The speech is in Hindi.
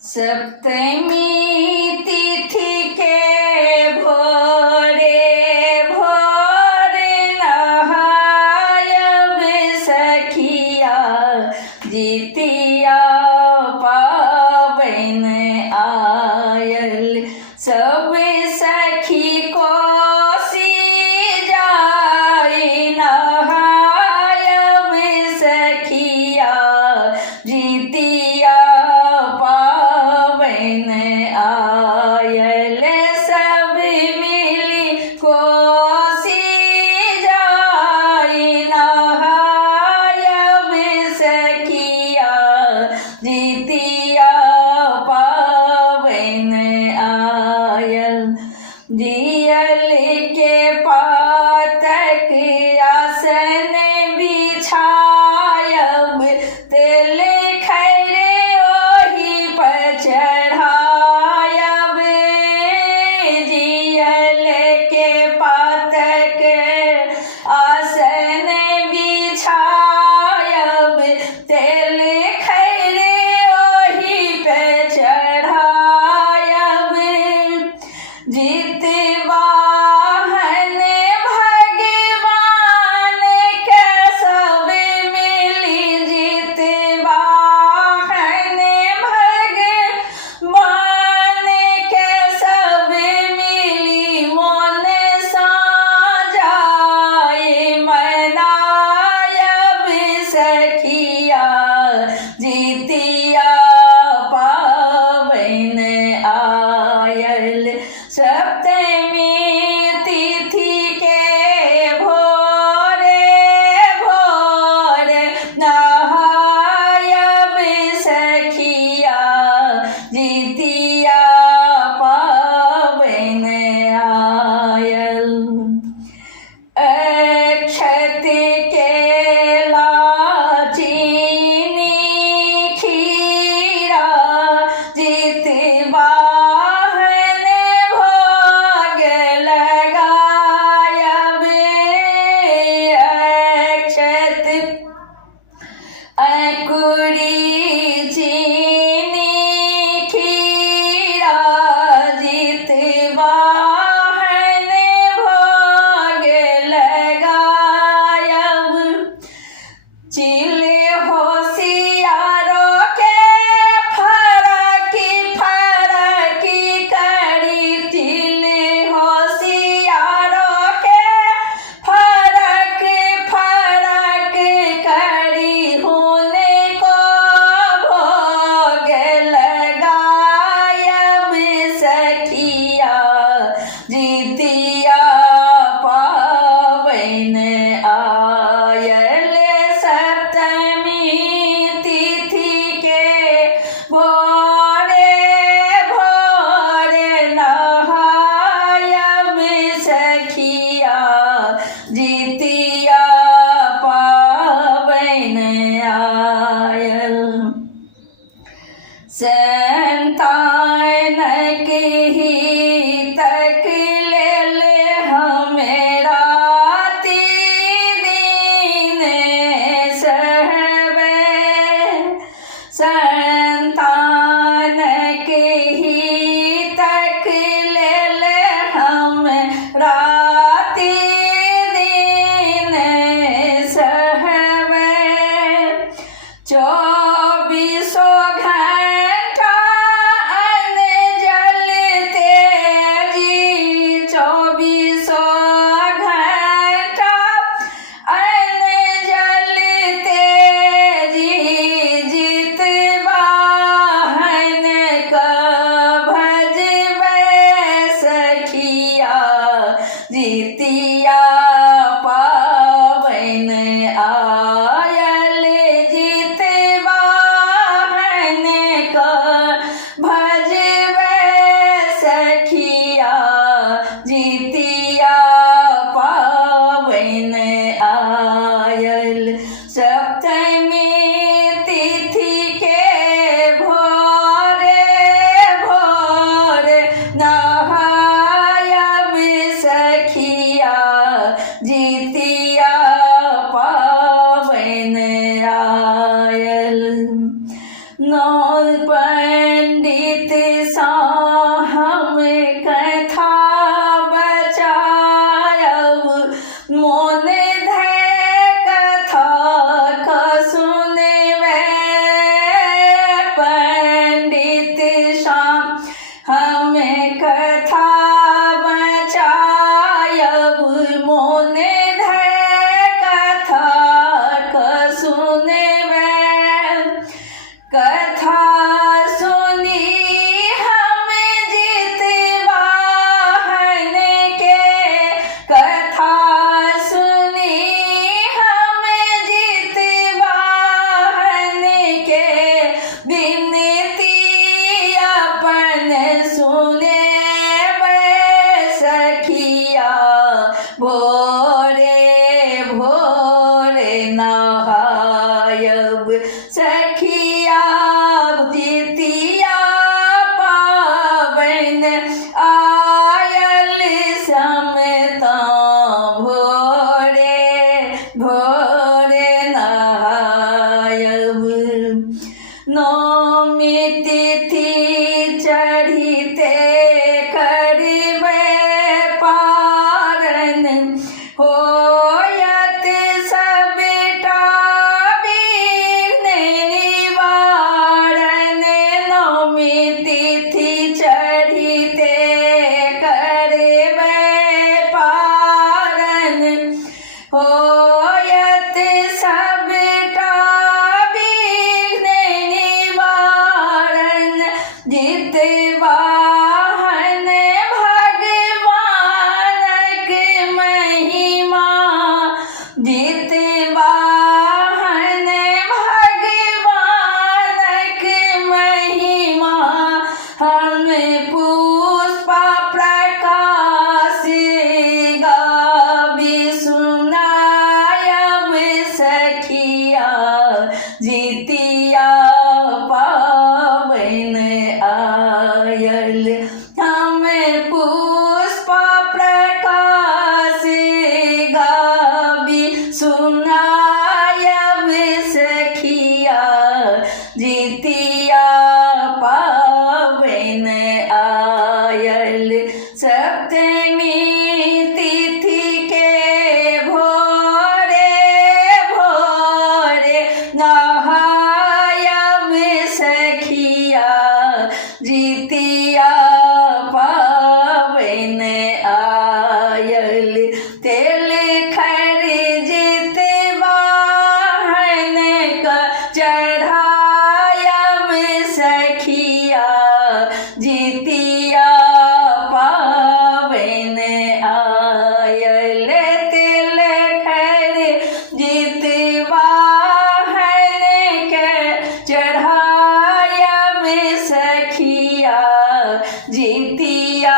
सप्तमी तिथि के भोरे भोरे नहायब सखिया जितिया पावन आयल। सब सखी कोसी जाई नहायब सखिया जितिया पावन आयल। सब मिली कोसी जाई नहायब सखिया जितिया पावन आयल। दियल के पातक आसन बिछायब तेल खैरे ओही पर चढ़ायब। दियल के पातक आसन बिछायब तेल खैरे ओही पे चढ़ायब। जितवाहन भगवान के सब मिली जितवाहन भगवान के सब मिली मन साजाए मनायब सखिया जितिया पावन आयल। सप्तमी तिथि के भोरे भोरे नहायब सखिया जितिया पावन आयल। अक्षत केला चीनी खीरा जितवाहन भोग लगायब। अक्षत अंकुरी चीनी खीरा जितवाहन भोग लगायब। चिले होशियारों के फरकी फरकी करी चिले होशियारों के फरक फरक करी होने को भोग लगायब सखिया जितिया पावन आयल। सप्तमी तिथि के भोरे भोरे नहायब सखिया जितिया पावन आयल। संतानक हितक लेल हमरा दिन सहबै। संतानक हितक लेल हमरा दिन सहबै। 24 घंटा अन्न जल तेजी 24 घंटा अन्न जल तेजी जितवाहन पंडित सा हम कथा बचायब मोन धै कथा का सुनवे पंडित सा हम कथा बचायब मोन धै कथा का सुनवे कथा सुनी हम जितवाहन के कथा सुनी हम जितवाहन के विनती अपन सुने सखिया भोरे भोरे नहायब सखिया जितिया पावन आयल समता भोरे भोरे नहायब नौमी तिथि चढ़िते करिबे पारन होयत सबटा विघ्न निवारण नौमी तिथि चढ़िते करिबे पारन होयत सबटा विघ्न निवारण जितवाहन भगवानक महिमा जितवाहन भगवानक महिमा हम पुष्प प्रकाश गाबी सुनायब सखिया जितिया पावन आयल हम पुष्प प्रकाश गाबी सुनायब सखिया जितिया पावन आयल सप्तमी तिथि के भोरे भोरे नहायब सखिया जितिया पावन आयल तेल खर जितवाहन का चढ़ायब सखिया जितिया पावन आयल तेल खर जितवाहन के चढ़ायब सखिया जितिया